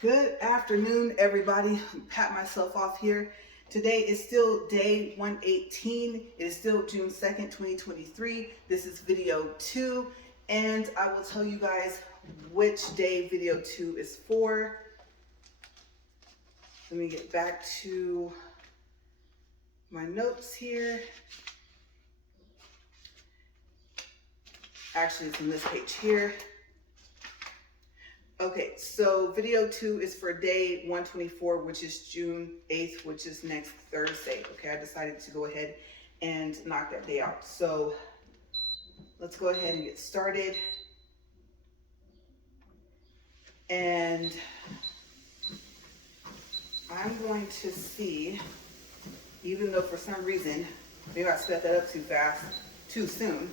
Good afternoon, everybody. Pat myself off here. Today is still day 118. It is still June 2nd, 2023. This is video 2, and I will tell you guys which day video 2 is for. Let me get back to my notes here. Actually, it's on this page here. Okay, so video 2 is for day 124, which is June 8th, which is next Thursday. Okay, I decided to go ahead and knock that day out. So let's go ahead and get started. And I'm going to see, even though for some reason, maybe I sped that up too fast, too soon,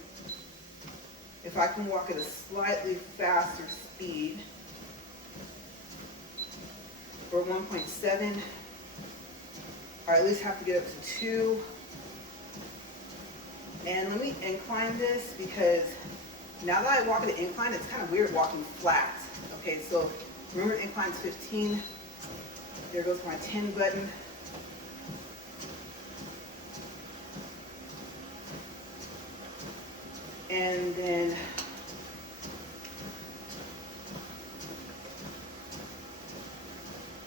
if I can walk at a slightly faster speed, or 1.7, or at least have to get up to 2. And let me incline this, because now that I walk at an incline, it's kind of weird walking flat. Okay, so remember incline's 15. There goes my 10 button. And then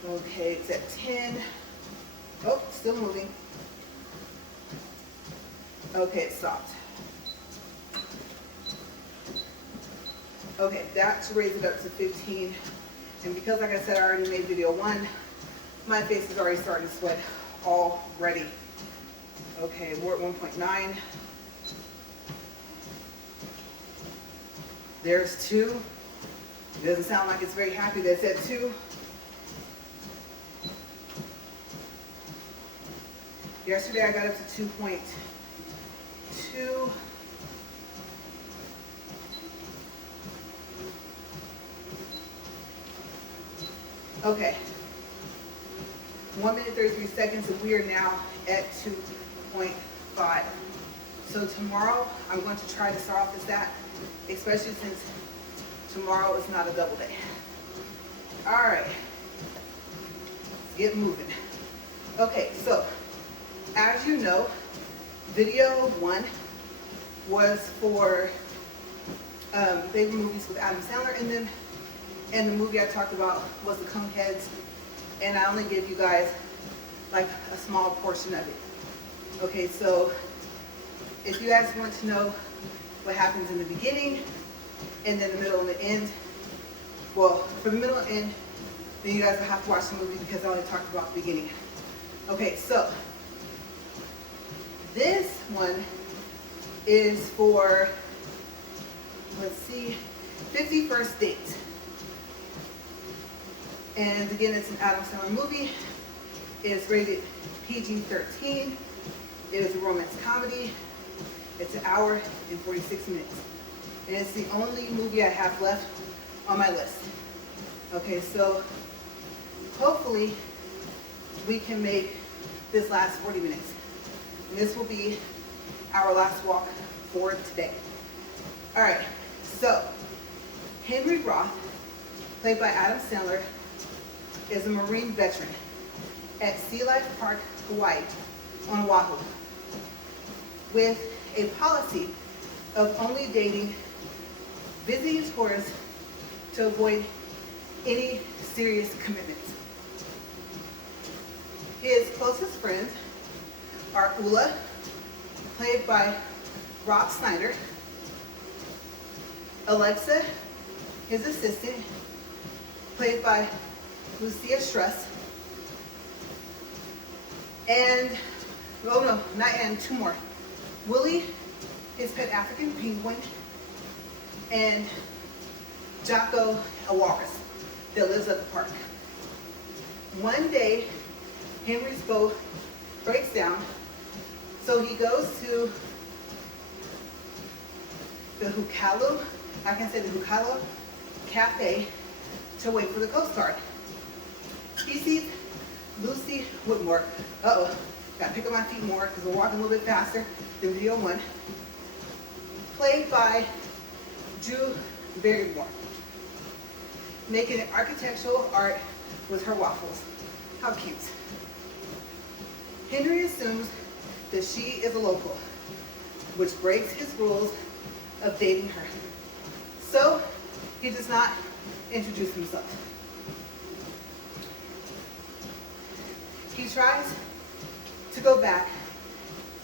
okay, it's at 10. Oh, still moving. Okay, it stopped. Okay, that's raised it up to 15. And because, like I said, I already made video 1, my face is already starting to sweat already. Okay, we're at 1.9. There's 2. It doesn't sound like it's very happy that it's at 2. Yesterday I got up to 2.2. Okay. 1 minute 33 seconds, and we are now at 2.5. So tomorrow I'm going to try to start off as that, especially since tomorrow is not a double day. All right. Get moving. Okay, so as you know, video 1 was for favorite movies with Adam Sandler in them, and the movie I talked about was The Coneheads, and I only gave you guys like a small portion of it. Okay, so if you guys want to know what happens in the beginning, and then the middle and the end, well, for the middle and end, then you guys will have to watch the movie because I only talked about the beginning. Okay, so this one is for, let's see, 51st Dates. And again, it's an Adam Sandler movie. It's rated PG-13. It is a romance comedy. It's an hour and 46 minutes. And it's the only movie I have left on my list. Okay, so hopefully we can make this last 40 minutes. And this will be our last walk for today. All right, so Henry Roth, played by Adam Sandler, is a Marine veteran at Sea Life Park, Hawaii, on Oahu, with a policy of only dating visiting tourists to avoid any serious commitments. His closest friends are Ula, played by Rob Schneider, Alexa, his assistant, played by Lucia Stress, and, oh no, not and, 2 more. Willie, his pet African penguin, and Jocko, a walrus that lives at the park. One day, Henry's boat breaks down, so he goes to the Hukalu, I can say the Hukalu Cafe, to wait for the Coast Guard. He sees Lucy Whitmore. Uh-oh, gotta pick up my feet more because we're walking a little bit faster than video 1. Played by Drew Barrymore, making an architectural art with her waffles. How cute. Henry assumes that she is a local, which breaks his rules of dating her. So he does not introduce himself. He tries to go back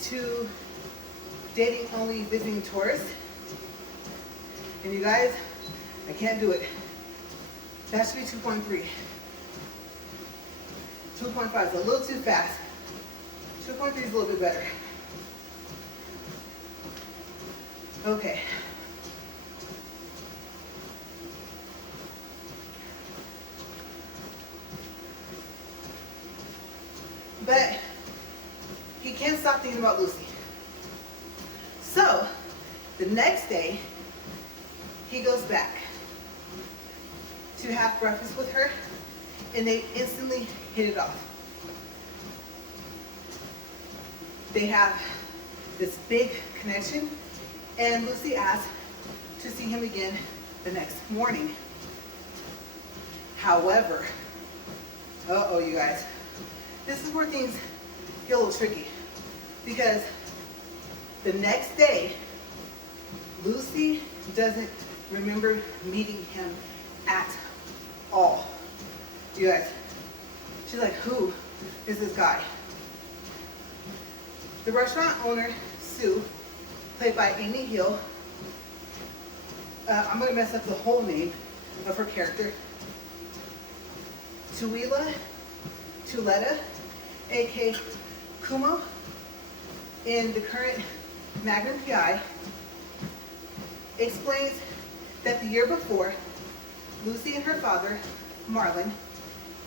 to dating only visiting tourists. And you guys, I can't do it. That should be 2.3. 2.5 is a little too fast. 2.3 is a little bit better. Okay. But he can't stop thinking about Lucy. So the next day, he goes back to have breakfast with her, and they instantly hit it off. They have this big connection, and Lucy asks to see him again the next morning. However, you guys, this is where things get a little tricky, because the next day, Lucy doesn't remember meeting him at all. You guys, she's like, who is this guy? The restaurant owner, Sue, played by Amy Hill, I'm going to mess up the whole name of her character, Tuleta, a.k.a. Kumo, in the current Magnum PI, explains that the year before, Lucy and her father, Marlon,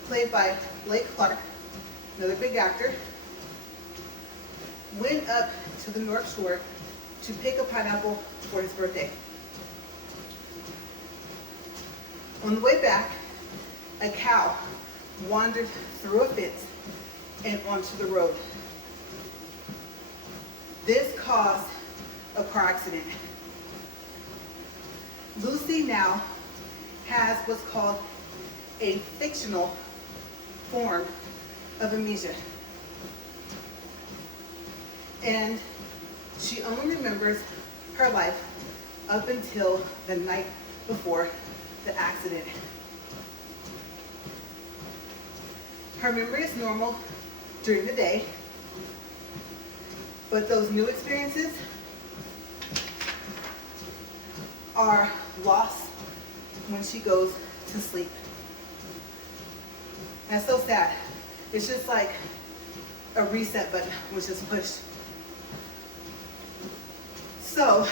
played by Blake Clark, another big actor, went up to the North Shore to pick a pineapple for his birthday. On the way back, a cow wandered through a fence and onto the road. This caused a car accident. Lucy now has what's called a fictional form of amnesia. And she only remembers her life up until the night before the accident. Her memory is normal during the day, but those new experiences are lost when she goes to sleep. And it's so sad. It's just like a reset button was just pushed. So,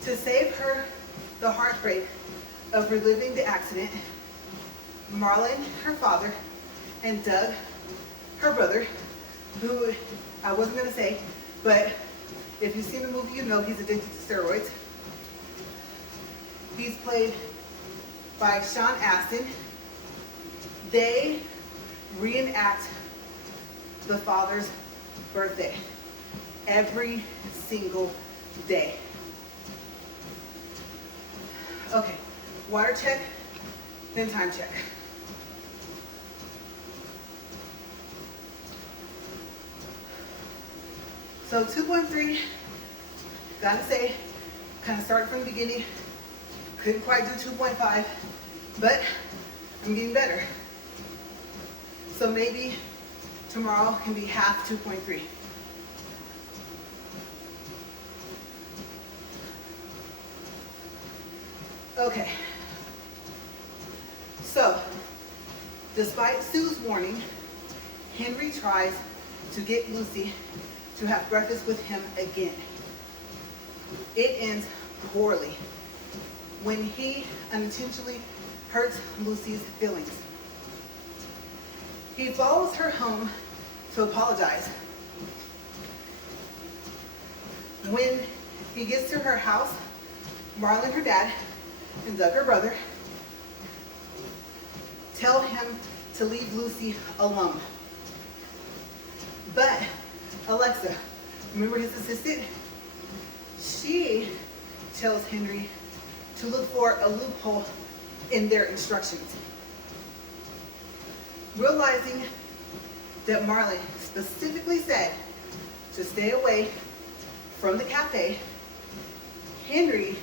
to save her the heartbreak of reliving the accident, Marlon, her father, and Doug, her brother, who I wasn't going to say, but if you've seen the movie, you know he's addicted to steroids. He's played by Sean Astin. They reenact the father's birthday every single day. Okay, water check, then time check. So 2.3, gotta say, kind of started from the beginning. Couldn't quite do 2.5, but I'm getting better. So maybe tomorrow can be half 2.3. Okay. So, despite Sue's warning, Henry tries to get Lucy to have breakfast with him again. It ends poorly when he unintentionally hurts Lucy's feelings. He follows her home to apologize. When he gets to her house, Marlon, her dad, and Doug, her brother, tell him to leave Lucy alone. But Alexa, remember his assistant? She tells Henry to look for a loophole in their instructions. Realizing that Marlon specifically said to stay away from the cafe, Henry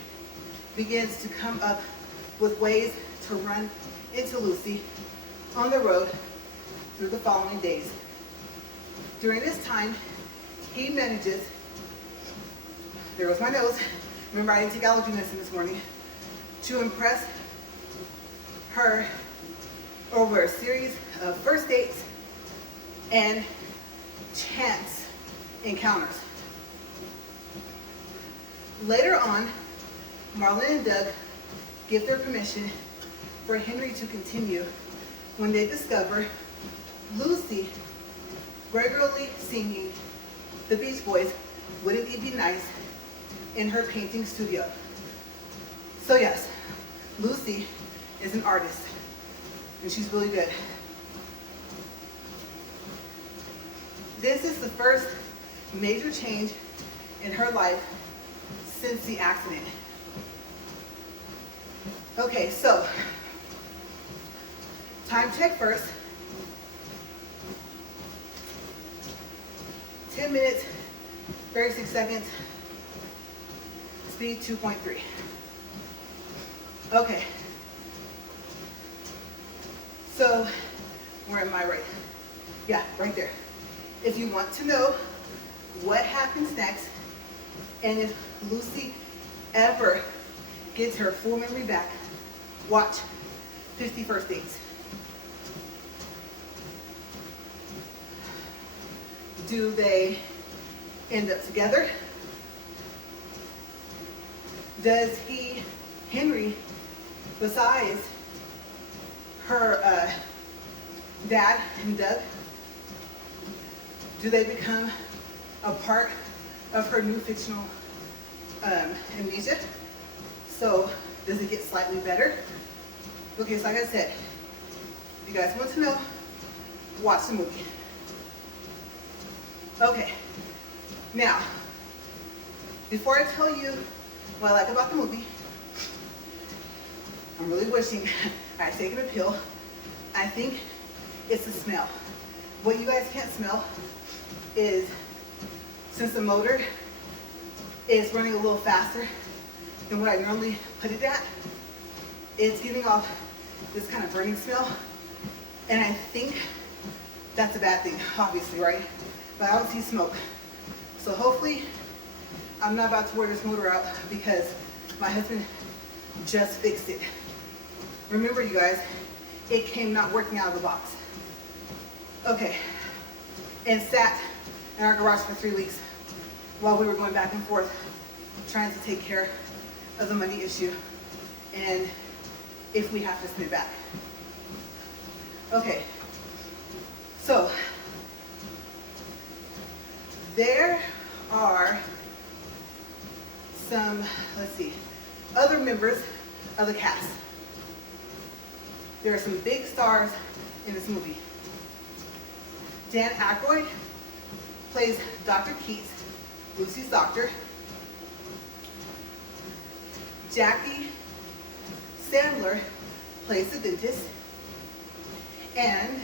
begins to come up with ways to run into Lucy on the road through the following days. During this time, he manages, there goes my nose, remember I didn't take allergy medicine this morning, to impress her over a series of first dates and chance encounters. Later on, Marlon and Doug give their permission for Henry to continue when they discover Lucy regularly singing the Beach Boys' "Wouldn't It Be Nice" in her painting studio. So yes, Lucy is an artist, and she's really good. This is the first major change in her life since the accident. Okay, so time check first. 10 minutes, 36 seconds, speed 2.3. Okay, so where am I right? Yeah, right there. If you want to know what happens next, and if Lucy ever gets her full memory back, watch 50 First Dates. Do they end up together? Does Henry, besides her dad and Doug, do they become a part of her new fictional amnesia? So does it get slightly better? Okay, so like I said, if you guys want to know, watch the movie. Okay, now, before I tell you what I like about the movie, I'm really wishing I had taken a pill. I think it's the smell. What you guys can't smell is, since the motor is running a little faster than what I normally put it at, it's giving off this kind of burning smell. And I think that's a bad thing, obviously, right? But I don't see smoke. So hopefully I'm not about to wear this motor out because my husband just fixed it. Remember, you guys, it came not working out of the box. Okay, and sat in our garage for 3 weeks while we were going back and forth trying to take care of the money issue and if we have to send it back. Okay, so there are some, let's see, other members of the cast. There are some big stars in this movie. Dan Aykroyd plays Dr. Keats, Lucy's doctor. Jackie Sandler plays the dentist. And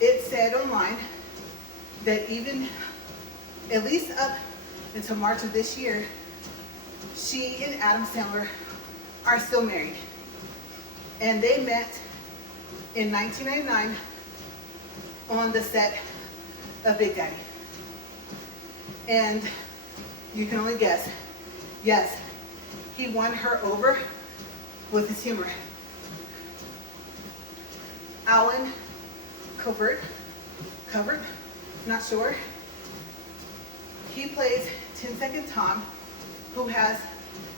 it said online that even, at least up until March of this year, she and Adam Sandler are still married. And they met in 1999 on the set of Big Daddy. And you can only guess, yes, he won her over with his humor. Alan Covert, not sure. He plays 10-Second Tom, who has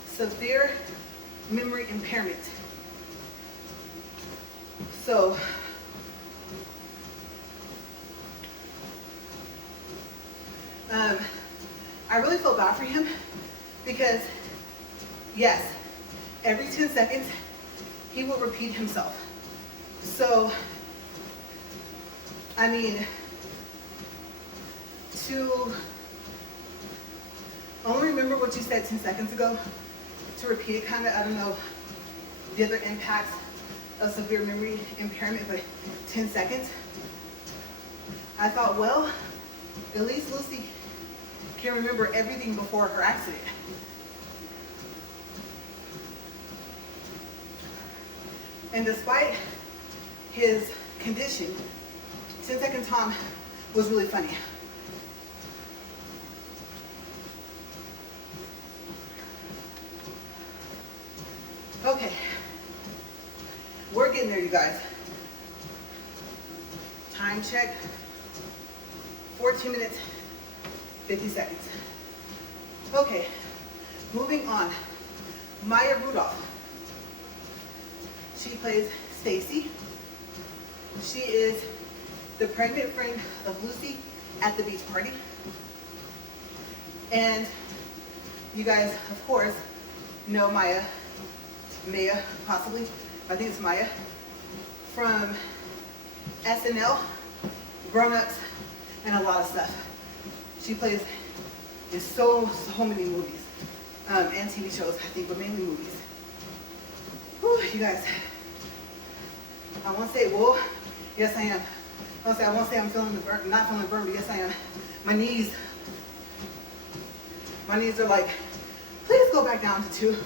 severe memory impairment. So, I really feel bad for him because, yes, every 10 seconds, he will repeat himself. So, I mean, to only remember what you said 10 seconds ago, to repeat it kind of, I don't know, the other impacts a severe memory impairment, but 10 seconds. I thought, well, at least Lucy can remember everything before her accident. And despite his condition, 10-second Tom was really funny. Okay, we're getting there, you guys. Time check, 14 minutes, 50 seconds. Okay, moving on. Maya Rudolph. She plays Stacy. She is the pregnant friend of Lucy at the beach party. And you guys, of course, know Maya, possibly, I think it's Maya, from SNL, Grown Ups, and a lot of stuff. She plays in so many movies, and TV shows, I think, but mainly movies. Whew, you guys, I won't say, well, yes I am. I won't say I'm feeling the burn, not feeling the burn, but yes I am. My knees are like, please go back down to 2.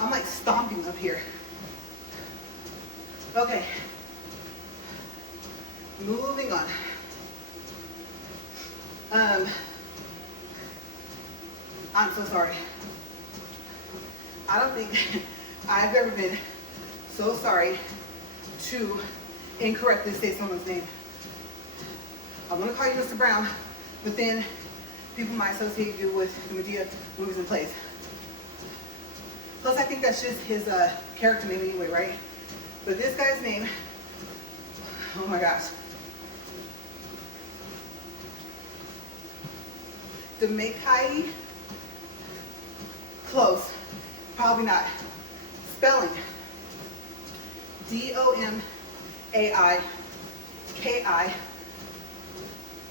I'm like stomping up here. Okay, moving on. I'm so sorry. I don't think I've ever been so sorry to incorrectly say someone's name. I want to call you Mr. Brown, but then people might associate you with the Medea movies and plays. Plus, I think that's just his character name anyway, right? But this guy's name, oh my gosh. Domaikai, close, probably not. Spelling, D-O-M-A-I-K-I,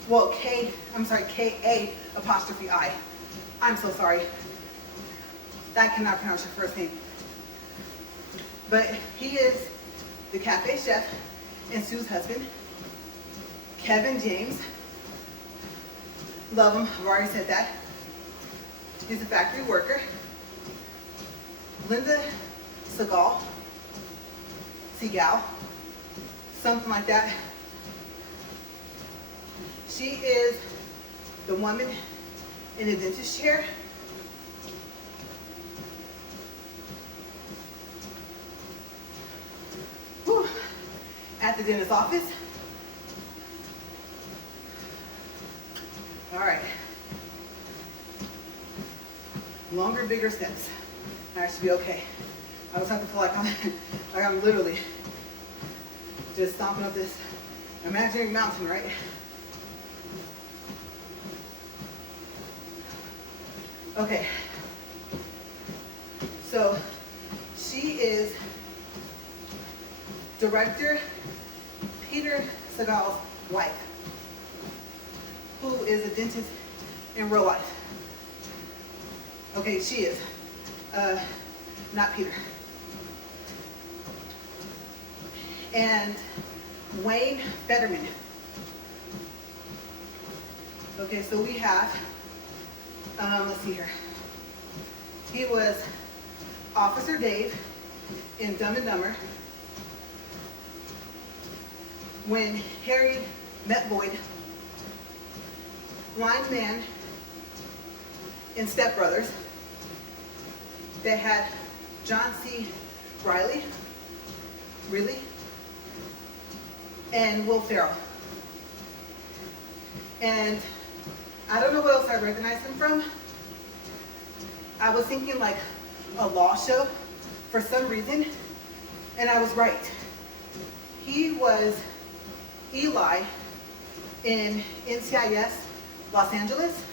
well, K-A apostrophe I. I'm so sorry. I cannot pronounce your first name. But he is the cafe chef and Sue's husband. Kevin James. Love him, I've already said that. He's a factory worker. Linda Segal, something like that. She is the woman in the dentist chair. Whew. At the dentist's office. All right. Longer, bigger steps. I should be okay. I was starting to feel like I'm literally just stomping up this imaginary mountain, right? Okay. So she is director Peter Segal's wife, who is a dentist in real life. Okay, she is. Not Peter. And Wayne Fetterman. Okay, so we have, let's see here. He was Officer Dave in Dumb and Dumber. When Harry met Lloyd. Blind man in Step Brothers. They had John C. Reilly, and Will Ferrell. And I don't know what else I recognized him from. I was thinking like a law show for some reason, and I was right. He was Eli in NCIS Los Angeles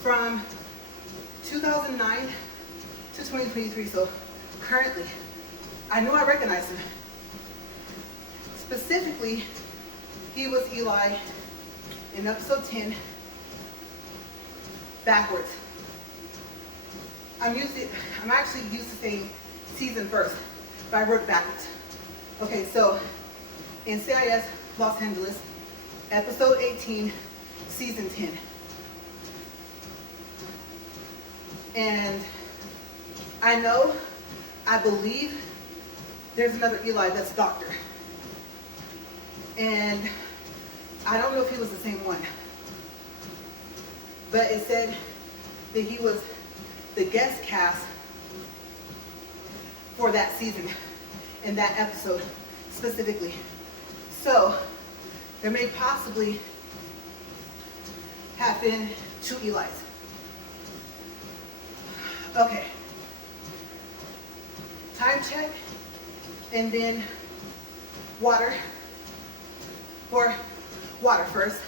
from 2009 to 2023, so currently, I knew I recognized him. Specifically, he was Eli in episode 10, backwards. I'm actually used to saying season first, but I work backwards. Okay, so NCIS Los Angeles, episode 18, season 10. And I believe there's another Eli that's a doctor. And I don't know if he was the same one. But it said that he was the guest cast for that season, in that episode specifically. So there may possibly have been 2 Elis. Okay. Time check, and then water, or water first.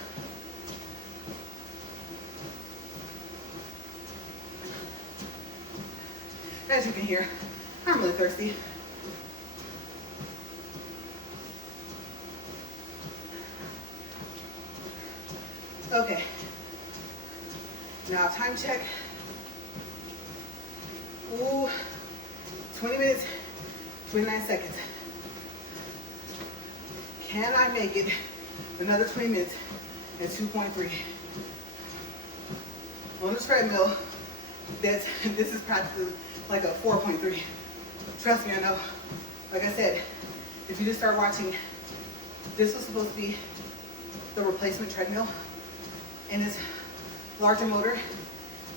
As you can hear, I'm really thirsty. Okay, now time check. Ooh, 20 minutes, 29 seconds. Can I make it another 20 minutes at 2.3? On the treadmill, this is practically like a 4.3. Trust me, I know. Like I said, if you just start watching, this was supposed to be the replacement treadmill, and it's larger motor,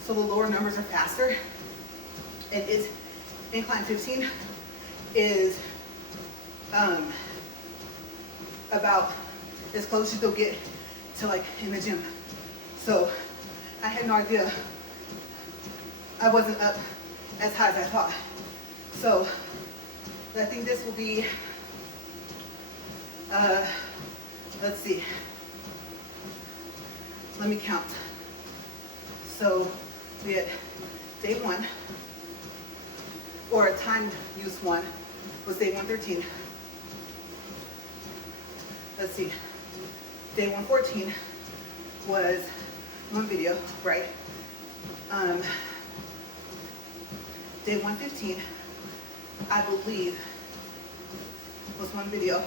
so the lower numbers are faster. And its incline 15 is about as close as you'll get to like in the gym. So I had no idea I wasn't up as high as I thought. So I think this will be, let's see, let me count. So we had day 1, or a timed use 1, was day 113. Let's see, day 114 was 1 video, right? Day 115, I believe, was 1 video,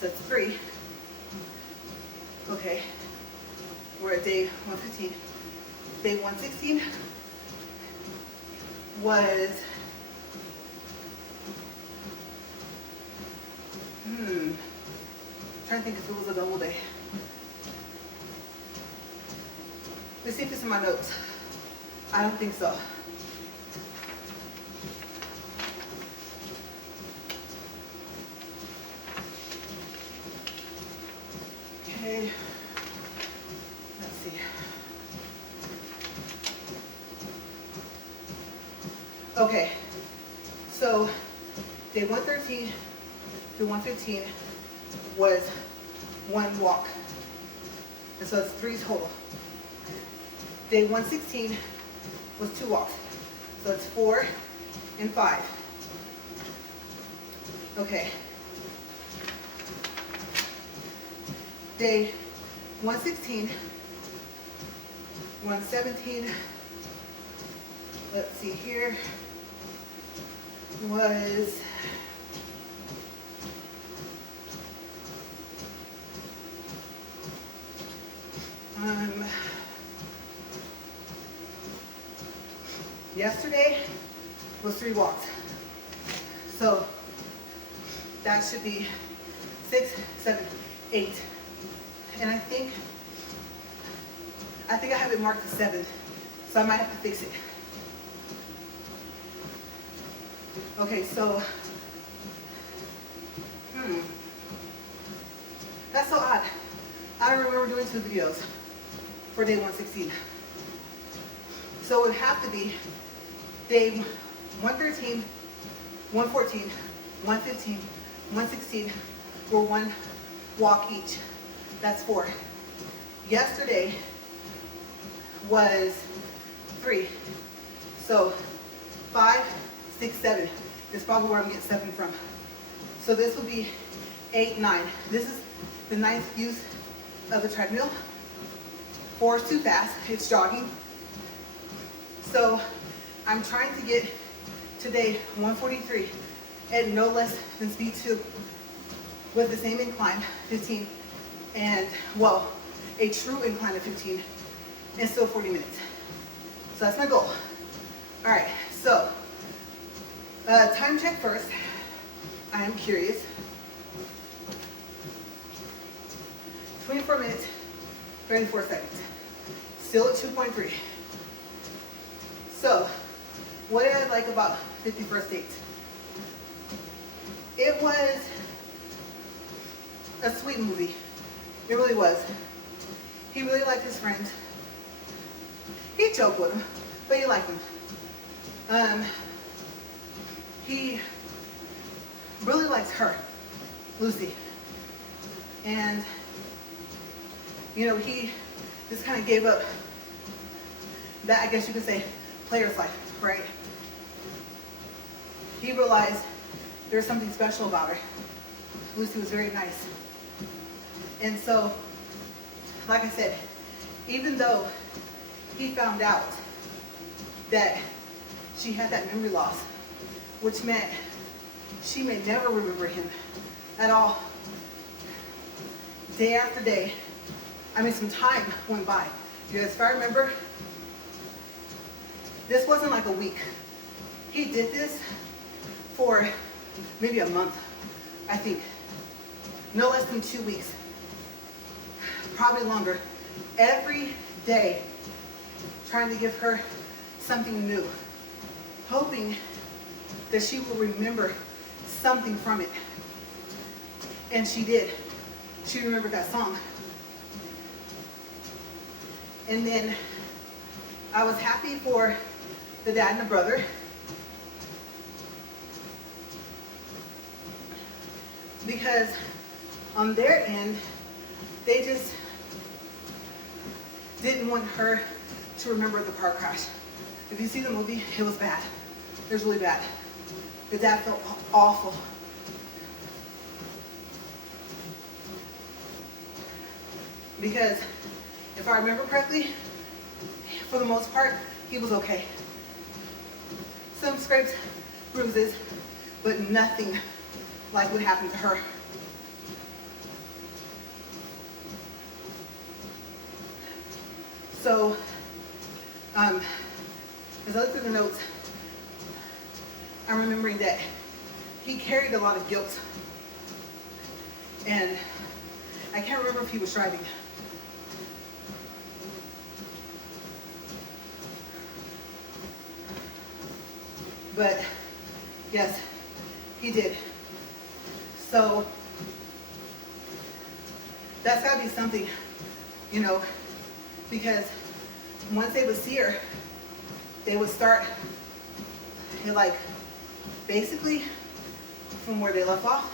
so that's 3. Okay, we're at day 115. Day 116 was, trying to think if it was a double day. Let's see if it's in my notes. I don't think so. Okay, let's see. Okay, so day 113 through 115 was 1 walk, and so it's 3 total. Day 116 was 2 walks, so it's 4 and 5. Okay. Day 116, 117, let's see here, was yesterday was 3 walks. So that should be 6, 7, 8. And I think I have it marked as 7, so I might have to fix it. Okay, so, that's so odd. I don't remember doing 2 videos for day 116. So it would have to be day 113, 114, 115, 116, or 1 walk each. That's 4. Yesterday was 3. So 5, 6, 7 is probably where I'm getting 7 from. So this will be 8, 9. This is the 9th use of the treadmill. 4 is too fast, it's jogging. So I'm trying to get today 143 at no less than speed 2 with the same incline, 15, and well, a true incline of 15 in still 40 minutes. So that's my goal. All right, so time check first. I am curious. 24 minutes, 34 seconds. Still at 2.3. So, what did I like about 51st Dates? It was a sweet movie. It really was. He really liked his friends. He joked with them, but he liked them. He really likes her, Lucy. And, you know, he just kind of gave up that, I guess you could say, player's life, right? He realized there was something special about her. Lucy was very nice. And so, like I said, even though he found out that she had that memory loss, which meant she may never remember him at all, day after day, I mean, some time went by. Because if I remember, this wasn't like a week. He did this for maybe a month, I think. No less than 2 weeks. Probably longer. Every day, trying to give her something new. Hoping that she will remember something from it. And she did. She remembered that song. And then I was happy for the dad and the brother. Because on their end, they just didn't want her to remember the car crash. If you see the movie, it was bad. It was really bad. The dad felt awful. Because if I remember correctly, for the most part, he was okay. Some scrapes, bruises, but nothing like what happened to her. So, as I look through the notes, I'm remembering that he carried a lot of guilt. And I can't remember if he was driving. But yes, he did. So that's gotta be something, you know, because once they would see her, they would start, like, basically from where they left off.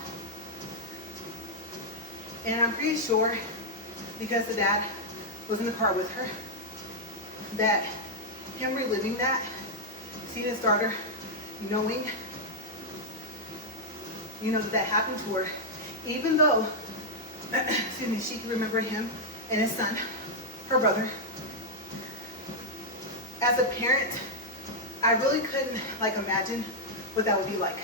And I'm pretty sure, because the dad was in the car with her, that him reliving that, seeing his daughter, knowing, you know, that happened to her, even though, excuse me, she could remember him and his son, her brother. As a parent, I really couldn't, like, imagine what that would be like.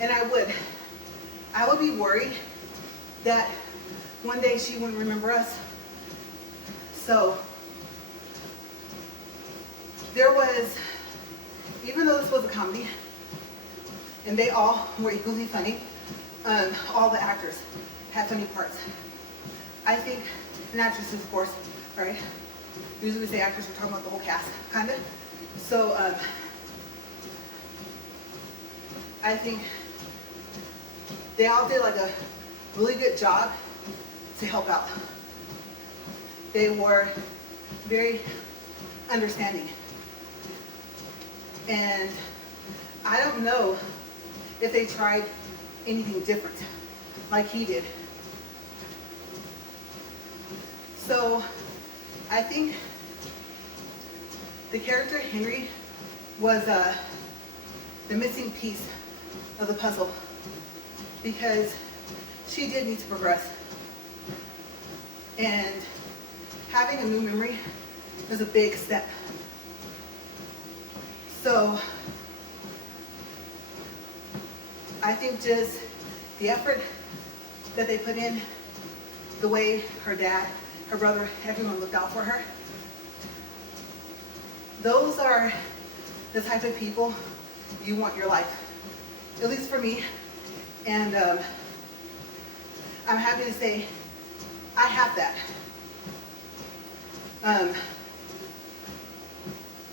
And I would be worried that one day she wouldn't remember us. So there was, even though this was a comedy, and they all were equally funny, all the actors had funny parts. I think, and actresses, of course, right? Usually we say actors, we're talking about the whole cast, kind of. So I think they all did like a really good job to help out. They were very understanding. And I don't know if they tried anything different like he did. So I think the character Henry was the missing piece of the puzzle, because she did need to progress. And having a new memory is a big step. So I think just the effort that they put in, the way her dad, her brother, everyone looked out for her. Those are the type of people you want in your life, at least for me. And I'm happy to say I have that.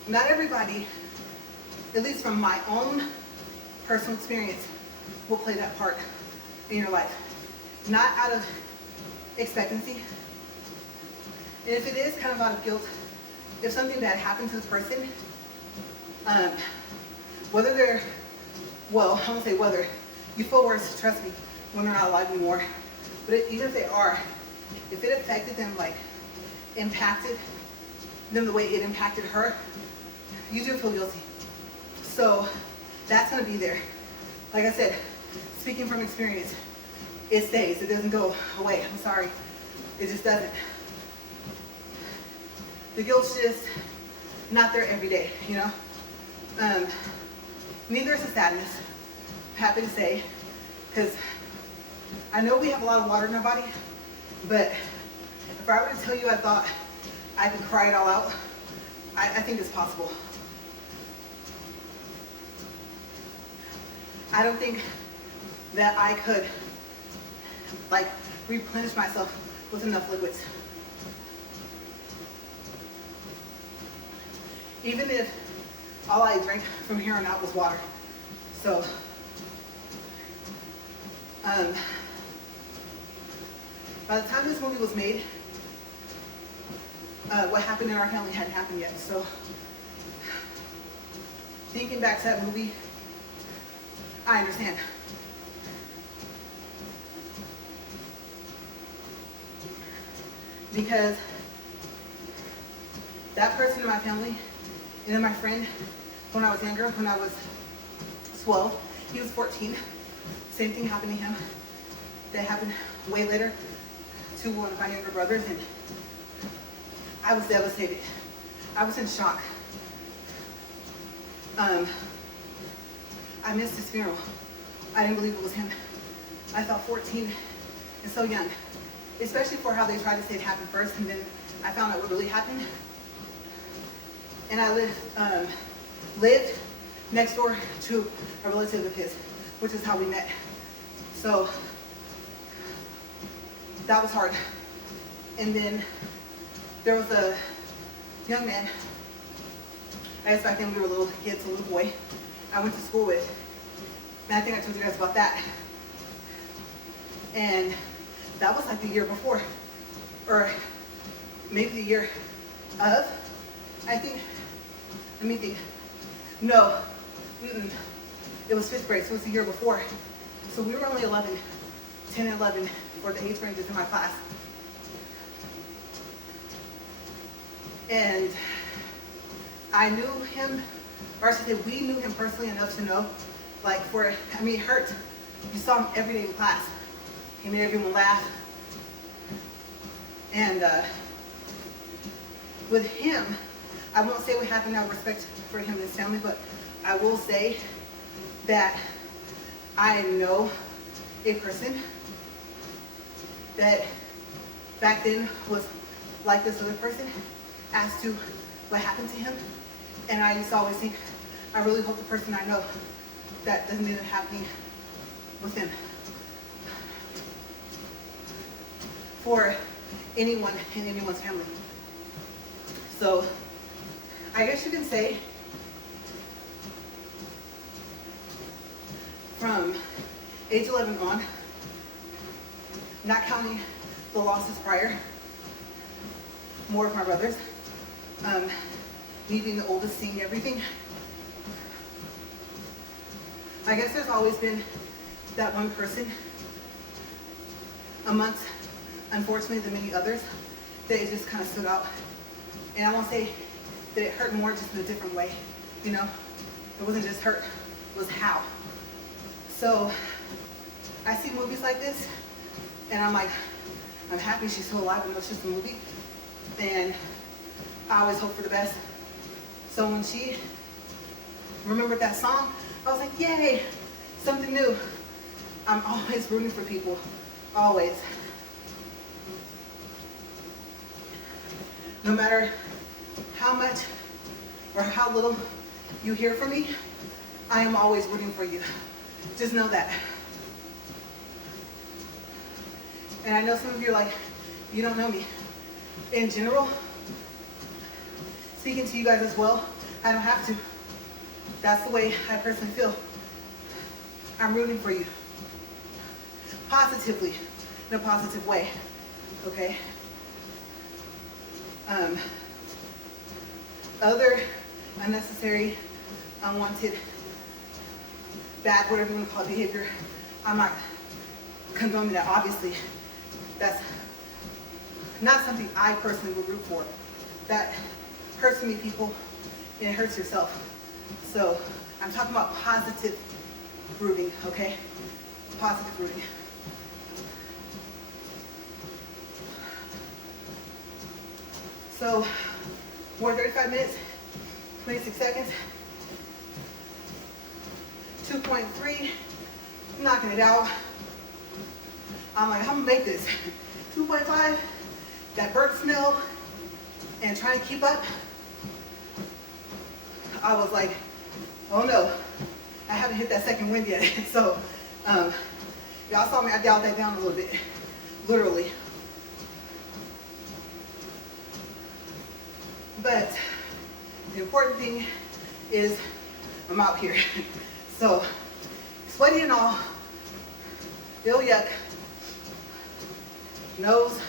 Not everybody, at least from my own personal experience, will play that part in your life. Not out of expectancy. And if it is kind of out of guilt, if something bad happened to the person, whether they're, well, I won't say whether, you feel worse, trust me, when they're not alive anymore. But even if they are, if it affected them, like impacted them the way it impacted her, you do feel guilty. So that's gonna be there. Like I said, speaking from experience, it stays, it doesn't go away. I'm sorry, it just doesn't. The guilt's just not there every day, you know? Neither is the sadness, I'm happy to say, because I know we have a lot of water in our body, but if I were to tell you I thought I could cry it all out, I think it's possible. I don't think that I could like replenish myself with enough liquids. Even if all I drank from here on out was water. So, by the time this movie was made, what happened in our family hadn't happened yet. So, thinking back to that movie, I understand. Because that person in my family, and then my friend, when I was younger, when I was 12, he was 14. Same thing happened to him. That happened way later to one of my younger brothers, and I was devastated. I was in shock. I missed his funeral. I didn't believe it was him. I felt 14 and so young, especially for how they tried to say it happened first, and then I found out what really happened. And I lived next door to a relative of his, which is how we met. So that was hard. And then there was a young man, I guess back then we were little kids, a little boy, I went to school with. And I think I told you guys about that. And that was like the year before, or maybe the year of, I think, let me think. No, it was 5th grade, so it was the year before. So we were only 11, 10 and 11 for the age ranges in my class. And I knew him, or I should say we knew him personally enough to know, like it hurt. You saw him every day in class. He made everyone laugh. And with him, I won't say what happened out of respect for him and his family, but I will say that I know a person that back then was like this other person as to what happened to him. And I used to always think, I really hope the person I know that doesn't end up happening with him. For anyone in anyone's family. So I guess you can say from age 11 on, not counting the losses prior, more of my brothers, me being the oldest, seeing everything, I guess there's always been that one person amongst, unfortunately, the many others that it just kind of stood out. And I won't say that it hurt more, just in a different way, you know? It wasn't just hurt, it was how. So I see movies like this, and I'm like, I'm happy she's still alive, even though it's just a movie. And I always hope for the best. So when she remembered that song, I was like, yay, something new. I'm always rooting for people, always. No matter how much or how little you hear from me, I am always rooting for you. Just know that. And I know some of you are like, you don't know me. In general, speaking to you guys as well, I don't have to. That's the way I personally feel. I'm rooting for you. Positively, in a positive way, okay? Other unnecessary, unwanted, bad, whatever you want to call it, behavior, I'm not condoning that, obviously. That's not something I personally would root for. That hurts me, people, and it hurts yourself. So I'm talking about positive rooting, okay? Positive rooting. So, more 35 minutes, 26 seconds. 2.3, I'm knocking it out. I'm like, I'm gonna make this. 2.5, that burnt smell, and trying to keep up. I was like, oh no, I haven't hit that second wind yet. So, y'all saw me, I dialed that down a little bit, literally. But the important thing is I'm out here. So, sweaty and all, feel yuck, nose,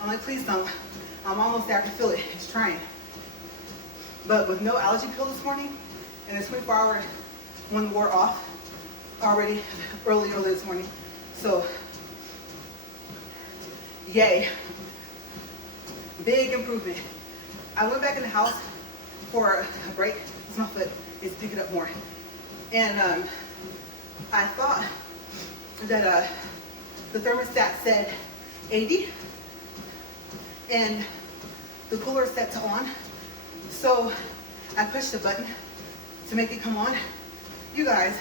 I'm like, please don't. I'm almost there, I can feel it, it's trying. But with no allergy pill this morning, and the 24-hour one wore off already early this morning. So, yay, big improvement. I went back in the house for a break, because my foot is picking up more. And I thought that the thermostat said 80, and the cooler is set to on. So I pushed the button to make it come on. You guys,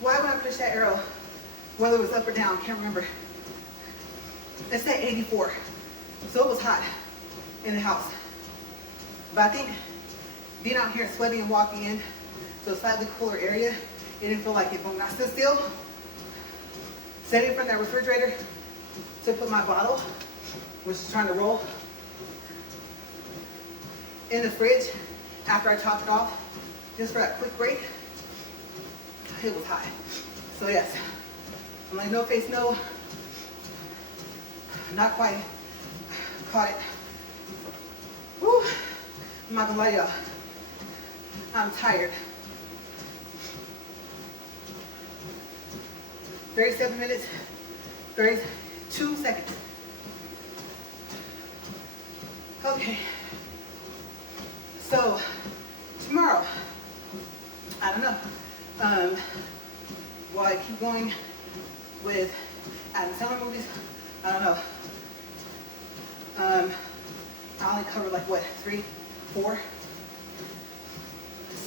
why would I push that arrow, whether it was up or down, can't remember. It said 84, so it was hot in the house. But I think being out here sweating and walking in to a slightly cooler area, it didn't feel like it. But when I stood still, sat in front of that refrigerator to put my bottle, which is trying to roll, in the fridge after I topped it off, just for that quick break, it was hot. So yes, I'm like, no face, no, not quite caught it. Woo. I'm not gonna lie to y'all, I'm tired. 37 minutes, 32 seconds. Okay, so tomorrow, I don't know, will I keep going with Adam Sandler movies? I don't know. I only covered like what, 3, 4?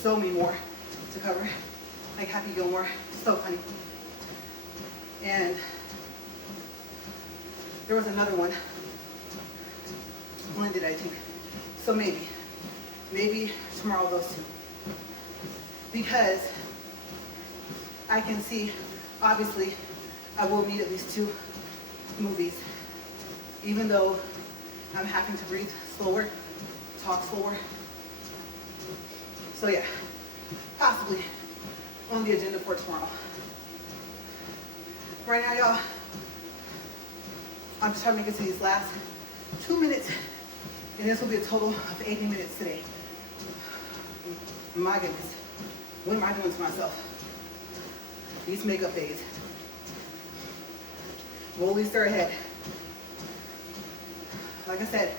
So many more to cover. Like Happy Gilmore, so funny. And there was another one, blended I think. So maybe tomorrow those two. Because I can see, obviously, I will need at least 2 movies, even though I'm having to breathe slower, talk slower. So yeah, possibly on the agenda for tomorrow. Right now, y'all, I'm just trying to make it to these last 2 minutes, and this will be a total of 80 minutes today. My goodness, what am I doing to myself? These makeup days. We'll at least stay ahead. Like I said,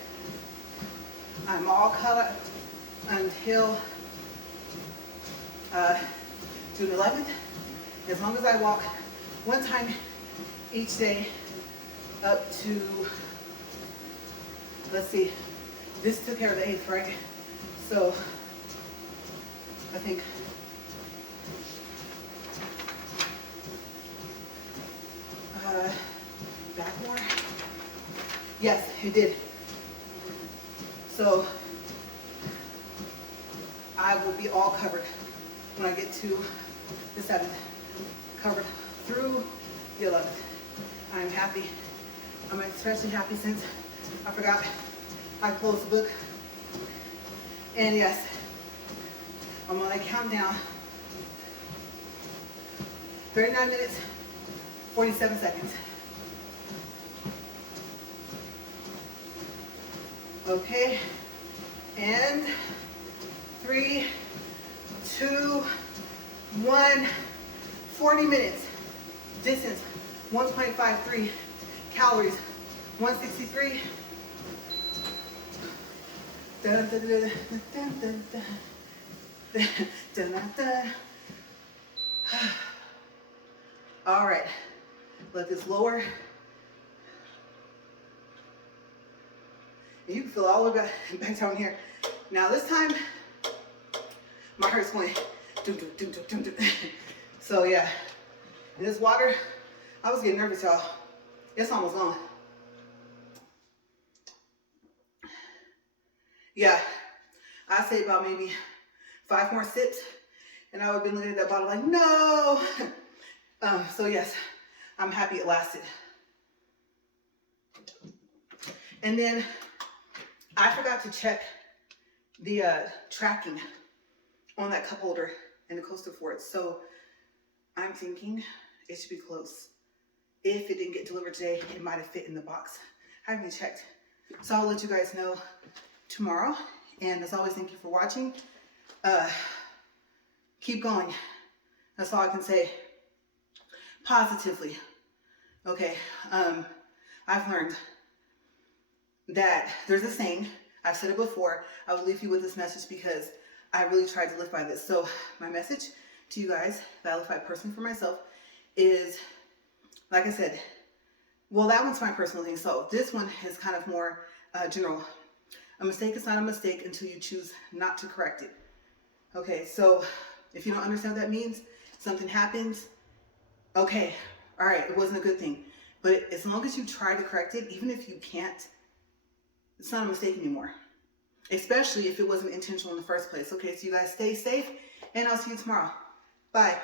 I'm all caught up until June 11th. As long as I walk 1 time each day up to, let's see, this took care of the 8th, right? So I think Yes, it did. So I will be all covered when I get to the 7th. Covered through the 11th. I'm happy. I'm especially happy since I forgot I closed the book. And yes, I'm gonna count down. 39 minutes, 47 seconds. Okay, and 3, 2, 1, 40 minutes. Distance, 1.53. Calories, 163. Dun, dun, dun, dun, dun, dun, dun, dun, dun, dun. All right, let this lower. And you can feel all the way back down here. Now this time, my heart's going dum, dum, dum, dum, dum, dum. So yeah, and this water, I was getting nervous, y'all. It's almost gone. Yeah, I say about maybe 5 more sips, and I would have been looking at that bottle like, no. So yes, I'm happy it lasted. And then I forgot to check the tracking on that cup holder and the coaster for it. So I'm thinking it should be close. If it didn't get delivered today, it might have fit in the box. I haven't checked. So I'll let you guys know tomorrow. And as always, thank you for watching. Keep going. That's all I can say. Positively. Okay. I've learned that there's a saying, I've said it before, I will leave you with this message because I really tried to live by this. So my message to you guys, that I live by personally for myself, is, like I said, well, that one's my personal thing. So this one is kind of more general. A mistake is not a mistake until you choose not to correct it. Okay, so if you don't understand what that means, something happens, okay, all right, it wasn't a good thing. But as long as you try to correct it, even if you can't, it's not a mistake anymore. Especially if it wasn't intentional in the first place. Okay, so you guys stay safe, and I'll see you tomorrow. Bye.